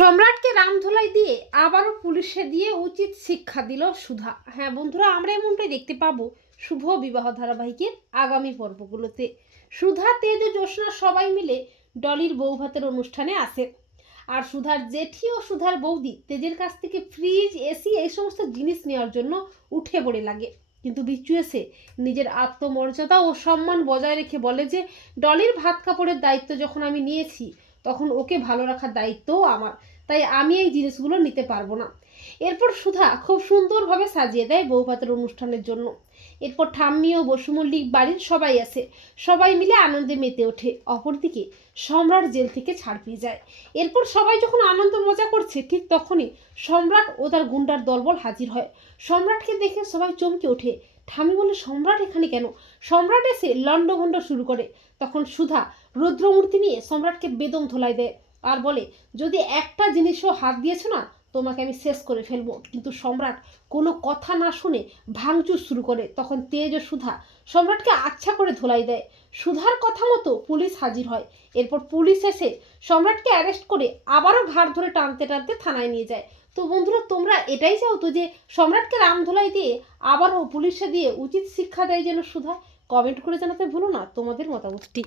সম্রাটকে রামধোলাই দিয়ে আবারও পুলিশে দিয়ে উচিত শিক্ষা দিল সুধা। হ্যাঁ বন্ধুরা, আমরা এমনটাই দেখতে পাবো শুভ বিবাহ ধারাবাহিকের আগামী পর্বগুলোতে। সুধা, তেজ, জ্যোৎস্না সবাই মিলে ডলির বউ ভাতের অনুষ্ঠানে আসে। আর সুধার জেঠি ও সুধার বৌদি তেজের কাছ থেকে ফ্রিজ, এসি এই সমস্ত জিনিস নেওয়ার জন্য উঠে পড়ে লাগে। কিন্তু বিচ্ছু এসে নিজের আত্মমর্যাদা ও সম্মান বজায় রেখে বলে যে, ডলির ভাত কাপড়ের দায়িত্ব যখন আমি নিয়েছি তখন ওকে ভালো রাখার দায়িত্বও আমার। তাই আমি এই জিনিসগুলো নিতে পারব না। এরপর সুধা খুব সুন্দরভাবে সাজিয়ে দেয় বৌভাতের অনুষ্ঠানের জন্য। এরপর ঠাম্মি ও বসুমল্লিক বাড়ির সবাই আসে। সবাই মিলে আনন্দে মেতে ওঠে। অপরদিকে সম্রাট জেল থেকে ছাড় পেয়ে যায়। এরপর সবাই যখন আনন্দ মজা করছে, ঠিক তখনই সম্রাট ও তার গুন্ডার দলবল হাজির হয়। সম্রাটকে দেখে সবাই চমকে ওঠে। ঠামি বলে, সম্রাট এখানে কেন? সম্রাট এসে লণ্ডভণ্ড শুরু করে। তখন সুধা রুদ্রমূর্তি নিয়ে সম্রাটকে বেদম ধোলাই দেয়। আর বলে, যদি একটা জিনিসও হাত দিয়েছ না, তোমাকে আমি শেষ করে ফেলব। কিন্তু সম্রাট কোনো কথা না শুনে ভাঙচুর শুরু করে। তখন তেজ ও সুধা সম্রাটকে আচ্ছা করে ধোলাই দেয়। সুধার কথা মতো পুলিশ হাজির হয়। এরপর পুলিশ এসে সম্রাটকে অ্যারেস্ট করে আবারও ঘাড় ধরে টানতে টানতে থানায় নিয়ে যায়। তো বন্ধুরা, তোমরা এটাই চাও তো যে সম্রাটকে রামধোলাই দিয়ে আবারও পুলিশে দিয়ে উচিত শিক্ষা দেয় যেন সুধা? কমেন্ট করে জানাতে ভুলো না তোমাদের মতামতটি।